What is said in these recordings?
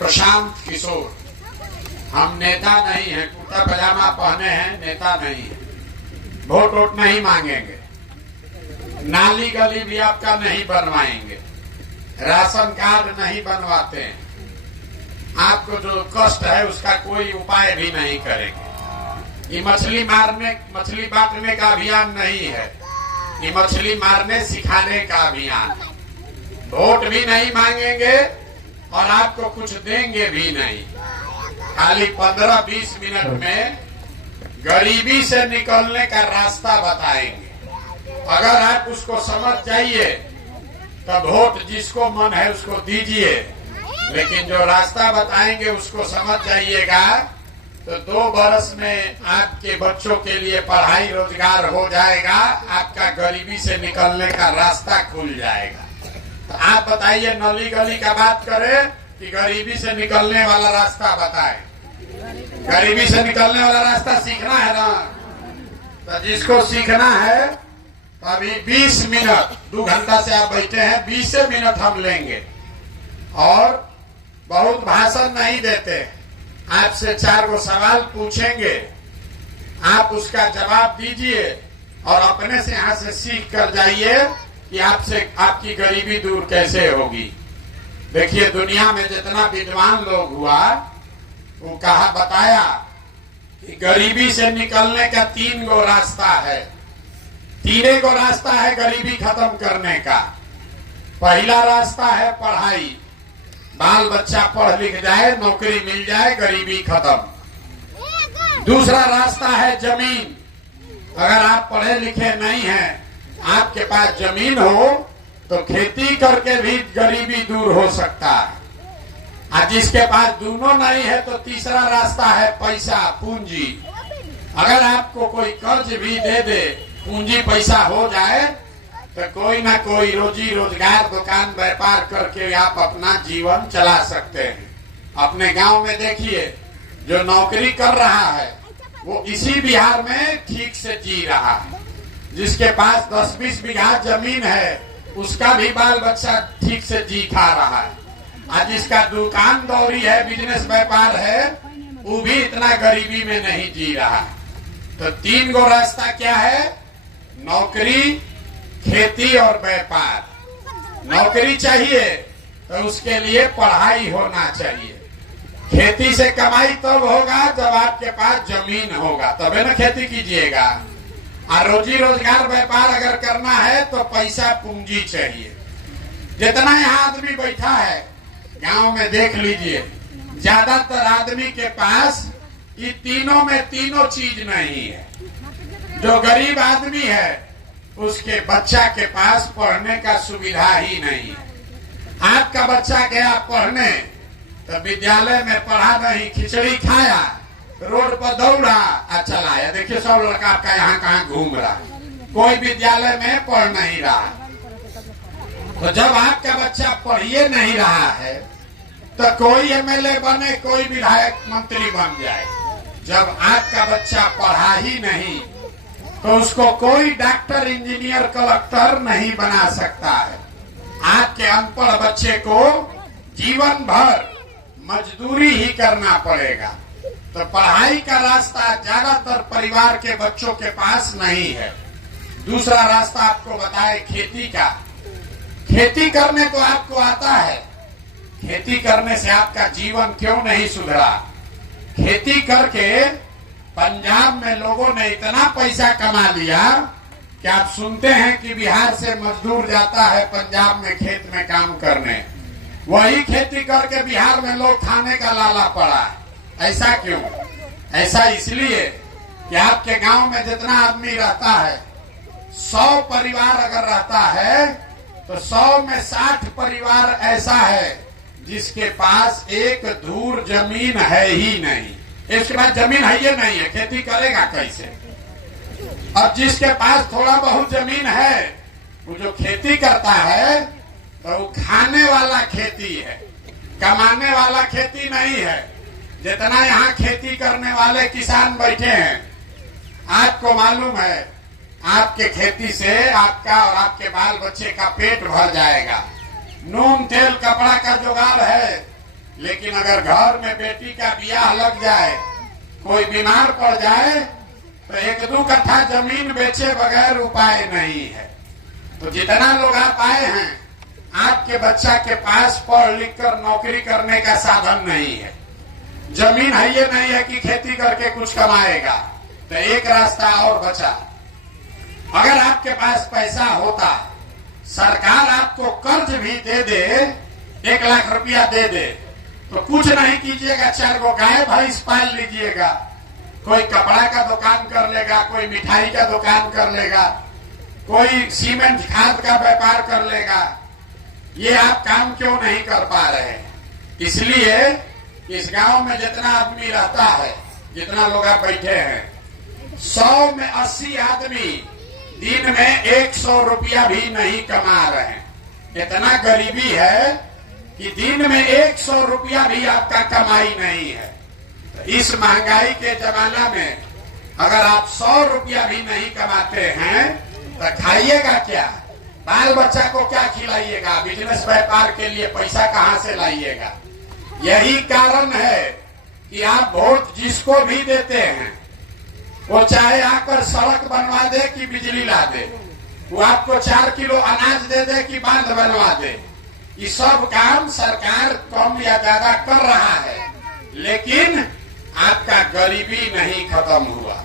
प्रशांत किशोर, हम नेता नहीं हैं, कुर्ता पजामा पहने हैं, नेता नहीं है। वोट वोट नहीं मांगेंगे, नाली गली भी आपका नहीं बनवाएंगे, राशन कार्ड नहीं बनवाते हैं, आपको जो कष्ट है उसका कोई उपाय भी नहीं करेंगे। ये मछली बांटने का अभियान नहीं है, ये मछली मारने सिखाने का अभियान है। वोट भी नहीं मांगेंगे और आपको कुछ देंगे भी नहीं। खाली 15-20 मिनट में गरीबी से निकलने का रास्ता बताएंगे। अगर आप उसको समझ जाइए तो वोट जिसको मन है उसको दीजिए, लेकिन जो रास्ता बताएंगे उसको समझ जाइएगा तो 2 बरस में आपके बच्चों के लिए पढ़ाई रोजगार हो जाएगा, आपका गरीबी से निकलने का रास्ता खुल जाएगा। तो आप बताइए, नली गली का बात करें कि गरीबी से निकलने वाला रास्ता बताएं। गरीबी से निकलने वाला रास्ता सीखना है ना, तो जिसको सीखना है अभी 20 मिनट, 2 घंटा से आप बैठे हैं, 20 मिनट हम लेंगे और बहुत भाषण नहीं देते। आपसे 4 गो सवाल पूछेंगे, आप उसका जवाब दीजिए और अपने से यहाँ से सीख कर जाइए कि आपसे आपकी गरीबी दूर कैसे होगी। देखिए, दुनिया में जितना विद्वान लोग हुआ वो बताया कि गरीबी से निकलने का 3 गो रास्ता है। 3 गो रास्ता है गरीबी खत्म करने का। पहला रास्ता है पढ़ाई, बाल बच्चा पढ़ लिख जाए, नौकरी मिल जाए, गरीबी खत्म। दूसरा रास्ता है जमीन। अगर आप पढ़े लिखे नहीं हैं, आपके पास जमीन हो तो खेती करके भी गरीबी दूर हो सकता है। और जिसके पास दोनों नहीं है तो तीसरा रास्ता है पैसा, पूंजी। अगर आपको कोई कर्ज भी दे दे, पूंजी पैसा हो जाए तो कोई ना कोई रोजी रोजगार, दुकान व्यापार करके आप अपना जीवन चला सकते हैं। अपने गांव में देखिए, जो नौकरी कर रहा है वो इसी बिहार में ठीक से जी रहा है। जिसके पास 10-20 बीघा जमीन है उसका भी बाल बच्चा ठीक से जी खा रहा है। और जिसका दुकान दौरी है, बिजनेस व्यापार है, वो भी इतना गरीबी में नहीं जी रहा है। तो 3 गो रास्ता क्या है? नौकरी, खेती और व्यापार। नौकरी चाहिए तो उसके लिए पढ़ाई होना चाहिए। खेती से कमाई तब होगा जब आपके पास जमीन होगा, तबे ना खेती कीजिएगा। और रोजी रोजगार व्यापार अगर करना है तो पैसा, पूंजी चाहिए। जितना यहाँ आदमी बैठा है गांव में देख लीजिए, ज्यादातर आदमी के पास ये तीनों में तीनों चीज नहीं है। जो गरीब आदमी है उसके बच्चा के पास पढ़ने का सुविधा ही नहीं है। आपका बच्चा गया पढ़ने तो विद्यालय में पढ़ा नहीं, खिचड़ी खाया, रोड पर दौड़ा और चला आया। देखिए, सब लड़का आपका यहाँ कहाँ घूम रहा है, कोई विद्यालय में पढ़ नहीं रहा। तो जब आपका बच्चा पढ़िए नहीं रहा है तो कोई एमएलए बने, कोई विधायक मंत्री बन जाए। जब आपका बच्चा पढ़ा ही नहीं तो उसको कोई डॉक्टर, इंजीनियर, कलेक्टर नहीं बना सकता है। आपके अनपढ़ बच्चे को जीवन भर मजदूरी ही करना पड़ेगा। तो पढ़ाई का रास्ता ज्यादातर परिवार के बच्चों के पास नहीं है। दूसरा रास्ता आपको बताए खेती का। खेती करने को आपको आता है, खेती करने से आपका जीवन क्यों नहीं सुधरा? खेती करके पंजाब में लोगों ने इतना पैसा कमा लिया कि आप सुनते हैं कि बिहार से मजदूर जाता है पंजाब में खेत में काम करने। वही खेती करके बिहार में लोग खाने का लाला पड़ा है। ऐसा क्यों? ऐसा इसलिए कि आपके गांव में जितना आदमी रहता है, 100 परिवार अगर रहता है तो 100 में 60 परिवार ऐसा है जिसके पास एक धूर जमीन है ही नहीं। इसके पास जमीन है ही नहीं है, खेती करेगा कैसे? और जिसके पास थोड़ा बहुत जमीन है, वो जो खेती करता है तो वो खाने वाला खेती है, कमाने वाला खेती नहीं है। जितना यहाँ खेती करने वाले किसान बैठे हैं, आपको मालूम है आपके खेती से आपका और आपके बाल बच्चे का पेट भर जाएगा। नून तेल कपड़ा का जुगाड़ है, लेकिन अगर घर में बेटी का ब्याह लग जाए, कोई बीमार पड़ जाए, तो 1-2 कट्ठा जमीन बेचे बगैर उपाय नहीं है। तो जितना लोग आप आए हैं, आपके बच्चा के पास पढ़ लिख कर नौकरी करने का साधन नहीं है, जमीन है, ये नहीं है कि खेती करके कुछ कमाएगा, तो एक रास्ता और बचा। अगर आपके पास पैसा होता, सरकार आपको कर्ज भी दे दे, 1 लाख रुपया दे दे, तो कुछ नहीं कीजिएगा, 4 गो गाय भैंस पाल लीजिएगा, कोई कपड़ा का दुकान कर लेगा, कोई मिठाई का दुकान कर लेगा, कोई सीमेंट खाद का व्यापार कर लेगा। ये आप काम क्यों नहीं कर पा रहे? इसलिए इस गांव में जितना आदमी रहता है, जितना लोग आप बैठे हैं, 100 में 80 आदमी दिन में 100 रुपया भी नहीं कमा रहे हैं। इतना गरीबी है कि दिन में 100 रुपया भी आपका कमाई नहीं है। तो इस महंगाई के जमाना में अगर आप 100 रुपया भी नहीं कमाते हैं, तो खाइएगा क्या? बाल बच्चा को क्या खिलाइएगा? बिजनेस व्यापार के लिए पैसा कहां से लाइएगा? यही कारण है कि आप वोट जिसको भी देते हैं, वो चाहे आकर सड़क बनवा दे कि बिजली ला दे, वो आपको 4 किलो अनाज दे दे कि बांध बनवा दे, ये सब काम सरकार कम या ज्यादा कर रहा है, लेकिन आपका गरीबी नहीं खत्म हुआ।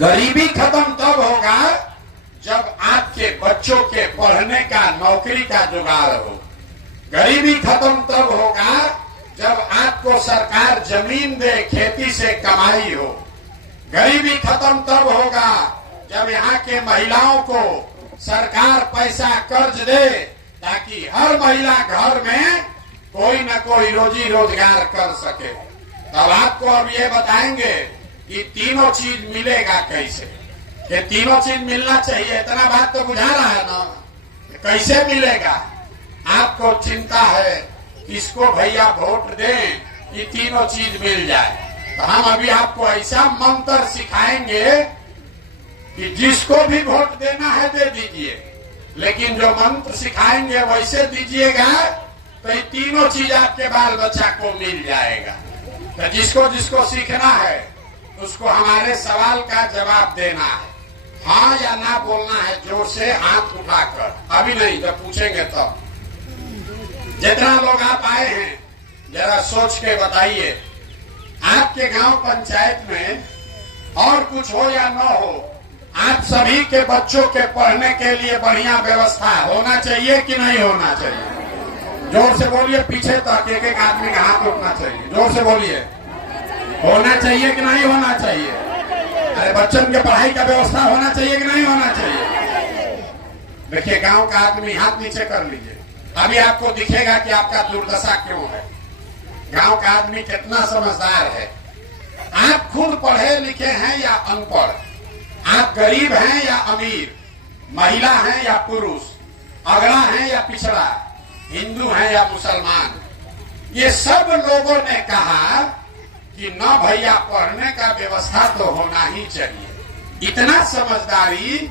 गरीबी खत्म तब होगा जब आपके बच्चों के पढ़ने का, नौकरी का जुगाड़ हो। गरीबी खत्म तब होगा जब आपको सरकार जमीन दे, खेती से कमाई हो। गरीबी खत्म तब होगा जब यहाँ के महिलाओं को सरकार पैसा कर्ज दे, ताकि हर महिला घर में कोई न कोई रोजी रोजगार कर सके। तब आपको अब ये बताएंगे कि तीनों चीज मिलेगा कैसे। ये तीनों चीज मिलना चाहिए, इतना बात तो बुझा रहा है ना? कैसे मिलेगा? आपको चिंता है किसको भैया वोट दें कि तीनों चीज मिल जाए। तो हम अभी आपको ऐसा मंत्र सिखाएंगे कि जिसको भी वोट देना है दे दीजिए, लेकिन जो मंत्र सिखाएंगे वैसे दीजिएगा तो ये तीनों चीज आपके बाल बच्चा को मिल जाएगा। तो जिसको जिसको सीखना है उसको हमारे सवाल का जवाब देना है, हाँ या ना बोलना है, जोर से हाथ उठाकर। अभी नहीं, जब पूछेंगे तब। जितना लोग आप आए हैं जरा सोच के बताइए, आपके गांव पंचायत में और कुछ हो या न हो, आप सभी के बच्चों के पढ़ने के लिए बढ़िया व्यवस्था होना चाहिए कि नहीं होना चाहिए? जोर से बोलिए, पीछे तक एक एक आदमी का हाथ उठना चाहिए। जोर से बोलिए, होना चाहिए कि नहीं होना चाहिए? अरे बच्चों के पढ़ाई का व्यवस्था होना चाहिए कि नहीं होना चाहिए? देखिए, गांव का आदमी हाथ नीचे कर लीजिए, अभी आपको दिखेगा कि आपका दुर्दशा क्यों है। गांव का आदमी कितना समझदार है। आप खुद पढ़े लिखे हैं या अनपढ़, आप गरीब हैं या अमीर, महिला हैं या पुरुष, अगड़ा हैं या पिछड़ा, हिंदू हैं या मुसलमान, ये सब लोगों ने कहा कि न भैया पढ़ने का व्यवस्था तो होना ही चाहिए। इतना समझदारी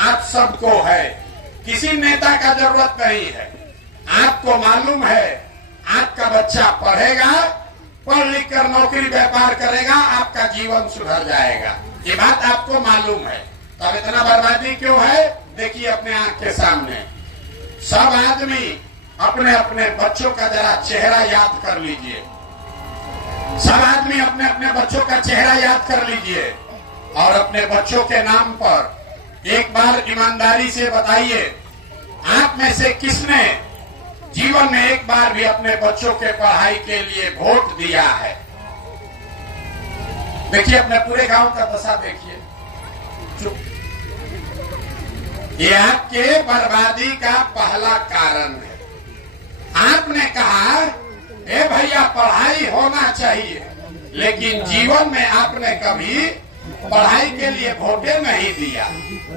आप सबको है, किसी नेता का जरूरत नहीं है। आपको मालूम है आपका बच्चा पढ़ेगा, पढ़ लिख कर नौकरी व्यापार करेगा, आपका जीवन सुधर जाएगा, ये बात आपको मालूम है। तब इतना बर्बादी क्यों है? देखिए अपने आंख के सामने। सब आदमी अपने अपने बच्चों का जरा चेहरा याद कर लीजिए। सब आदमी अपने अपने बच्चों का चेहरा याद कर लीजिए और अपने बच्चों के नाम पर एक बार ईमानदारी से बताइए, आप में से किसने जीवन में एक बार भी अपने बच्चों के पढ़ाई के लिए वोट दिया है? देखिए अपने पूरे गांव का दशा देखिए। ये आपके बर्बादी का पहला कारण है। आपने कहा ए भैया पढ़ाई होना चाहिए, लेकिन जीवन में आपने कभी पढ़ाई के लिए वोटे नहीं दिया,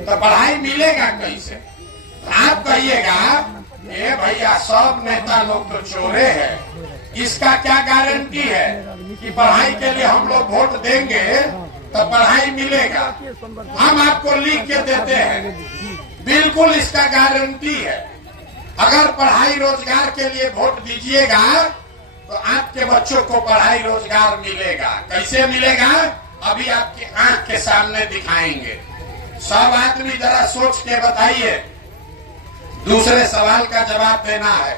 तो पढ़ाई मिलेगा कैसे? आप कहिएगा ए भैया सब नेता लोग तो चोरे हैं, इसका क्या गारंटी है कि पढ़ाई के लिए हम लोग वोट देंगे तो पढ़ाई मिलेगा? हम आपको लिख के देते हैं, बिल्कुल इसका गारंटी है। अगर पढ़ाई रोजगार के लिए वोट दीजिएगा तो आपके बच्चों को पढ़ाई रोजगार मिलेगा। कैसे मिलेगा अभी आपकी आंख के सामने दिखाएंगे। सब आदमी जरा सोच के बताइए। दूसरे सवाल का जवाब देना है।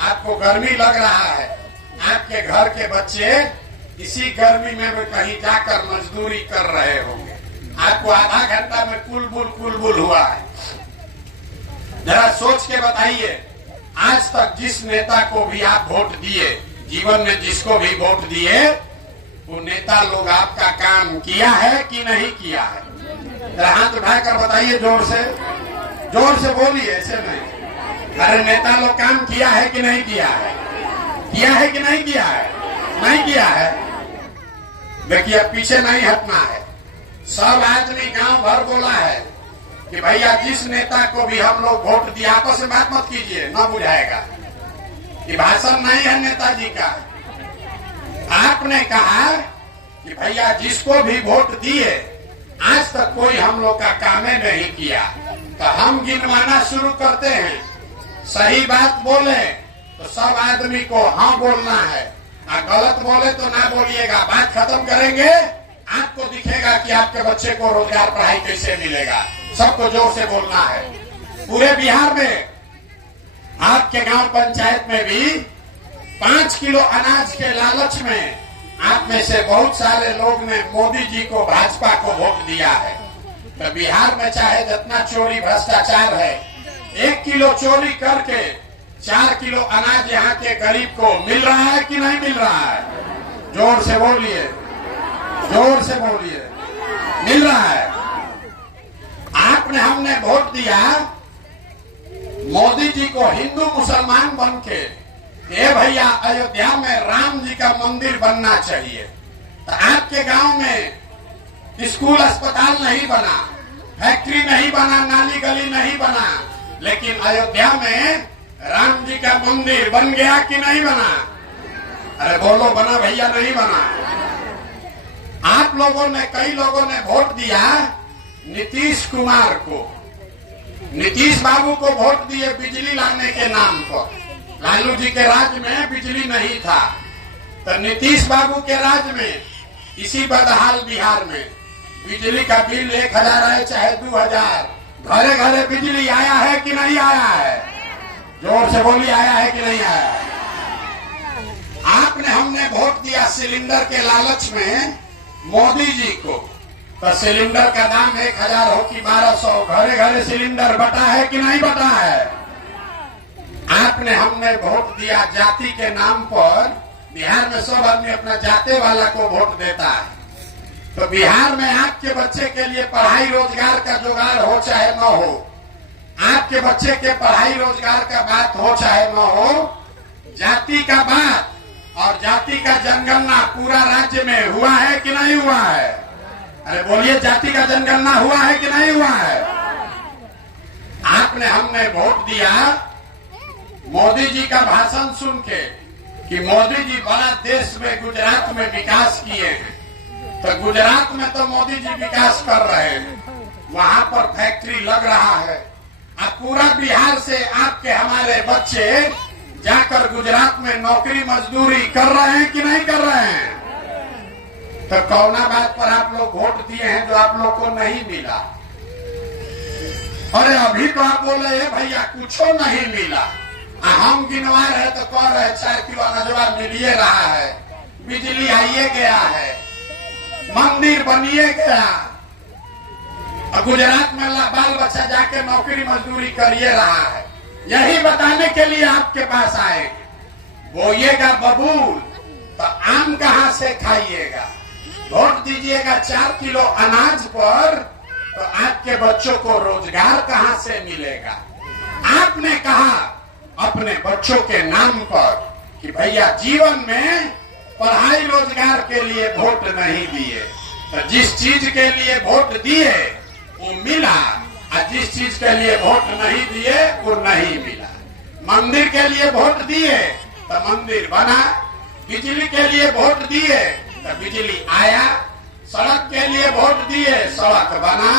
आपको गर्मी लग रहा है, आपके घर के बच्चे इसी गर्मी में भी कहीं जाकर मजदूरी कर रहे होंगे। आपको आधा घंटा में कुलबुल हुआ है। जरा सोच के बताइए, आज तक जिस नेता को भी आप वोट दिए, जीवन में जिसको भी वोट दिए, वो नेता लोग आपका काम किया है कि नहीं किया है? जरा हाथ उठाकर बताइए, जोर से बोलिए, ऐसे नहीं। अरे नेता लोग काम किया है कि नहीं किया है? किया है कि नहीं किया है? नहीं किया है। देखिए, पीछे नहीं हटना है। सब आदमी गांव भर बोला है कि भैया जिस नेता को भी हम लोग वोट दिया, आपस में बात मत कीजिए, न बुझाएगा। ये भाषण नहीं है नेताजी का। आपने कहा कि भैया जिसको भी वोट दिए, आज तक कोई हम लोग का काम नहीं किया, तो हम गिनवाना शुरू करते हैं। सही बात बोले तो सब आदमी को हाँ बोलना है, और गलत बोले तो ना बोलिएगा। बात खत्म करेंगे, आपको दिखेगा कि आपके बच्चे को रोजगार पढ़ाई कैसे मिलेगा। सबको जोर से बोलना है। पूरे बिहार में आपके गांव पंचायत में भी 5 किलो अनाज के लालच में आप में से बहुत सारे लोग ने मोदी जी को, भाजपा को वोट दिया है। तो बिहार में चाहे जितना चोरी भ्रष्टाचार है, 1 किलो चोरी करके 4 किलो अनाज यहाँ के गरीब को मिल रहा है कि नहीं मिल रहा है? जोर से बोलिए, जोर से बोलिए। मिल रहा है। हमने वोट दिया मोदी जी को हिंदू मुसलमान बन के, भैया अयोध्या में राम जी का मंदिर बनना चाहिए। तो आपके गांव में स्कूल अस्पताल नहीं बना, फैक्ट्री नहीं बना, नाली गली नहीं बना, लेकिन अयोध्या में राम जी का मंदिर बन गया कि नहीं बना? अरे बोलो, बना भैया नहीं बना? आप लोगों ने, कई लोगों ने वोट दिया नीतीश कुमार को। नीतीश बाबू को वोट दिए बिजली लाने के नाम पर। लालू जी के राज में बिजली नहीं था, तो नीतीश बाबू के राज में इसी बदहाल बिहार में बिजली का बिल 1000 है चाहे 2000, घरे घरे बिजली आया है कि नहीं आया है? जोर से बोलिए, आया है कि नहीं आया? आपने, हमने वोट दिया सिलेंडर के लालच में मोदी जी को, तो सिलेंडर का दाम 1000 हो कि 1200, घरे घरे सिलेंडर बटा है कि नहीं बटा है? आपने, हमने वोट दिया जाति के नाम पर। बिहार में सब आदमी अपना जाते वाला को वोट देता है, तो बिहार में आपके बच्चे के लिए पढ़ाई रोजगार का जुगाड़ हो चाहे न हो, आपके बच्चे के पढ़ाई रोजगार का बात हो चाहे न हो, जाति का बात और जाति का जनगणना पूरा राज्य में हुआ है कि नहीं हुआ है? अरे बोलिए, जाति का जनगणना हुआ है कि नहीं हुआ है? आपने, हमने वोट दिया मोदी जी का भाषण सुन के कि मोदी जी बड़ा देश में, गुजरात में विकास किए हैं। तो गुजरात में तो मोदी जी विकास कर रहे हैं, वहां पर फैक्ट्री लग रहा है। अब पूरा बिहार से आपके, हमारे बच्चे जाकर गुजरात में नौकरी मजदूरी कर रहे हैं कि नहीं कर रहे हैं? तो कौना बात पर आप लोग वोट दिए हैं जो आप लोग को नहीं मिला? अरे अभी तो आप बोल रहे हैं भैया कुछ नहीं मिला, हम गिनवा रहे तो कह रहे 4 किलो अनाजवा मिलिए रहा है, बिजली आइए गया है, मंदिर बनिए गया, और गुजरात में बाल बच्चा जाके नौकरी मजदूरी करिए रहा है। यही बताने के लिए आपके पास आएंगे। बोइएगा बबूल तो आम कहां से खाइएगा? वोट दीजिएगा 4 किलो अनाज पर, तो आपके बच्चों को रोजगार कहां से मिलेगा? आपने कहा अपने बच्चों के नाम पर कि भैया जीवन में पढ़ाई रोजगार के लिए वोट नहीं दिए, तो जिस चीज के लिए वोट दिए वो मिला, और जिस चीज के लिए वोट नहीं दिए वो नहीं मिला। मंदिर के लिए वोट दिए तो मंदिर बना, बिजली के लिए वोट दिए तो बिजली आया, सड़क के लिए वोट दिए सड़क बना,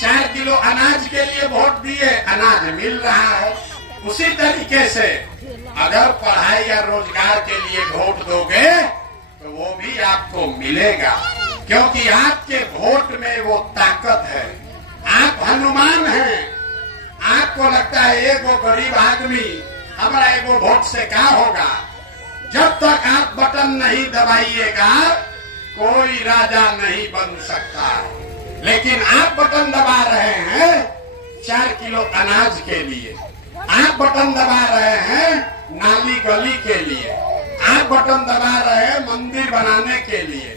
4 किलो अनाज के लिए वोट दिए अनाज मिल रहा है, उसी तरीके से अगर पढ़ाई या रोजगार के लिए वोट दोगे तो वो भी आपको मिलेगा, क्योंकि आपके वोट में वो ताकत है। आप हनुमान हैं, आपको लगता है एगो गरीब आदमी हमारा एगो वोट से क्या होगा। जब तक आप बटन नहीं दबाइएगा कोई राजा नहीं बन सकता। लेकिन आप बटन दबा रहे हैं 4 किलो अनाज के लिए, आप बटन दबा रहे हैं नाली गली के लिए, आप बटन दबा रहे हैं मंदिर बनाने के लिए।